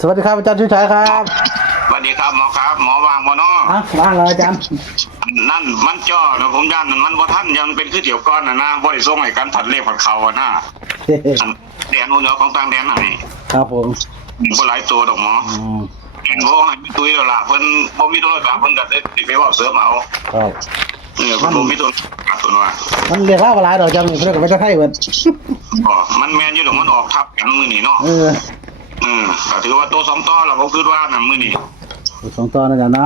สวัสดีครับอาจารย์ชูชัยครับสวัสดีครับหมอครับหมอวางบ่เนาะว่างเลยอาจารย์นั่นมันจ่อนะผมย่านมันบ่ทันยังเป็นคือเดี๋ยวก่อนนะบ่ได้ส่งให้กันผัดเลขผัดเขานะแดนนู้นเนาะของต่างแดนให้ครับผมบ่หลายตัวดอกหมอเห็นบ่ให้ตุ้ยแล้วล่ะเพิ่นบ่มีโทรศัพท์เพิ่นก็ได้สิไปเว้าเสริมเอาครับเพิ่นบ่มีโทรศัพท์ตัวว่ามันเรียกว่าหลายดอกจังเพิ่นก็บ่ได้ให้เบิดมันแม่นอยู่ดอกมันออกทับกันมื้อนี้เนาะก็ถือว่าตัว2ตัวล่ะผมคิดว่าน่ะมื้อนี้2ตัวนะอาจารย์นะ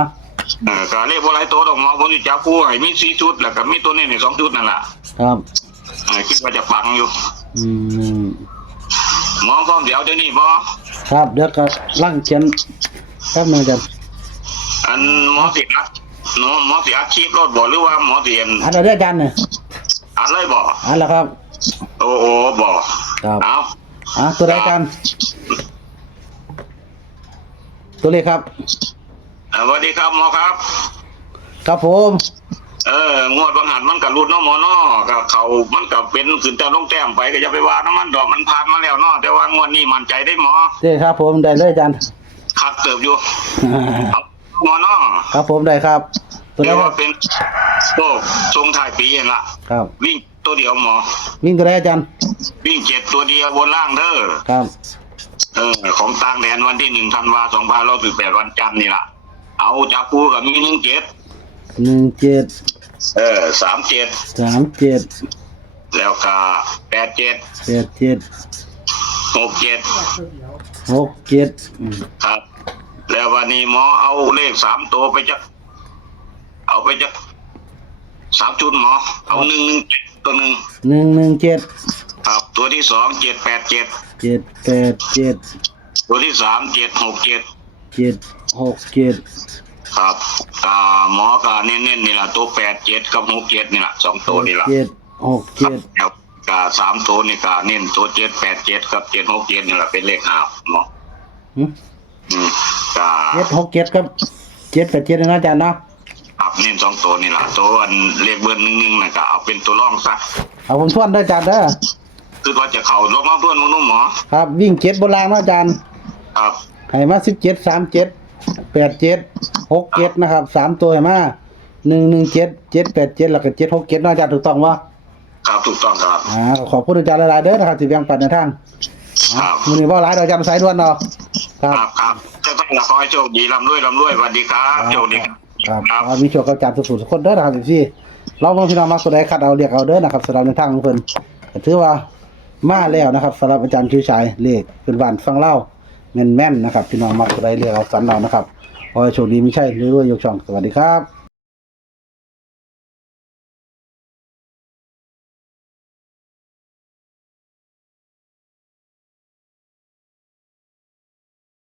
ก็เลขบ่หลายตัวดอกหมอผมสิจับคู่ให้มี4ชุดแล้วก็มีตัวนี้นี่2ชุดนั่นล่ะครับคิดว่าจะปังอยู่หมอพร้อมเดี๋ยวนี้บ่ครับเดี๋ยวก็ลั่งเขียนแป๊บนึงอาจารย์อันหมอสิอัดเนาะหมอสิอัดคลิปรถบ่หรือว่าหมอสิอัดได้อาจารย์เนี่ยอัดเลยบ่อัดแล้วครับโอ้บ่ครับตัวใดกันตัวเลขครับสวัสดีครับหมอครับครับผมงวดบางหันมันก็รุดเนาะหมอเนาะก็เขามันก็เป็นขึ้นแต่ลงแต้มไปก็อย่าไปว่าน้ำมันดอกมันผ่านมาแล้วเนาะแต่ว่างวดนี้มั่นใจได้หมอได้ครับผมได้เลยอาจารย์คักเติบอยู่หมอเนาะครับผมได้ครับตัวนี้ว่าเป็นโตทรงท้ายปีนั่นล่ะครับวิ่งตัวเดียวหมอวิ่งตัวใดอาจารย์วิ่ง7ตัวเดียวบนล่างเด้อครับของต่างแดนวันที่1ธันวาคม2518วันจันทร์นี่ล่ะเอาจับคู่กับมี17 37แล้วก็67ครับแล้ววันนี้หมอเอาเลข3ตัวไปจัก3ชุดหมอเอา117ตัวนึง117ครับตัวที่2 787ตัวที่3 767ครับหมอก็เน้นๆนี่ล่ะตัว87กับ67นี่ล่ะ2ตัวนี่ล่ะ67แล้วก็3ตัวนี่ก็เน้นตัว787กับ767นี่ล่ะเป็นเลข5หมอก็767ครับ787นะอาจารย์นะครับเน้น2ตัวนี่ล่ะตัวอันเลขเบอร์11น่ะก็เอาเป็นตัวรองซะเอาผมทวนได้อาจารย์เด้อคือว่าจะเข้าลองมาทวนนุ่มหมอครับวิ่ง7บนล่างนะอาจารย์ครับให้มา17 37 87 67นะครับ3ตัวให้มา117 787แล้วก็767นะอาจารย์ถูกต้องบ่ครับถูกต้องครับขอบคุณอาจารย์หลายๆเด้อนะครับที่แบ่งปันในทางครับมื้อนี้บ่หลายดอกอาจารย์สายด่วนเนาะครับจะต้องขอให้โชคดีร่ำรวยสวัสดีครับโชคดีครับมีโชคกับอาจารย์สุดๆทุกคนเด้อนะครับพี่เราพี่น้องมาสุดใดคัดเอาเรียกเอาเด้อนะครับสำหรับในทางของเพิ่นถือว่ามาแล้วนะครับสำหรับอาจารย์ชูชัยเลขเป็นบ้านฟังเล่าแม่นๆนะครับพี่น้องมาสุดใดเรียกเอาสันเรานะครับขอให้โชคดีไม่ใช่รวยๆยกช่องสวัสดีครับ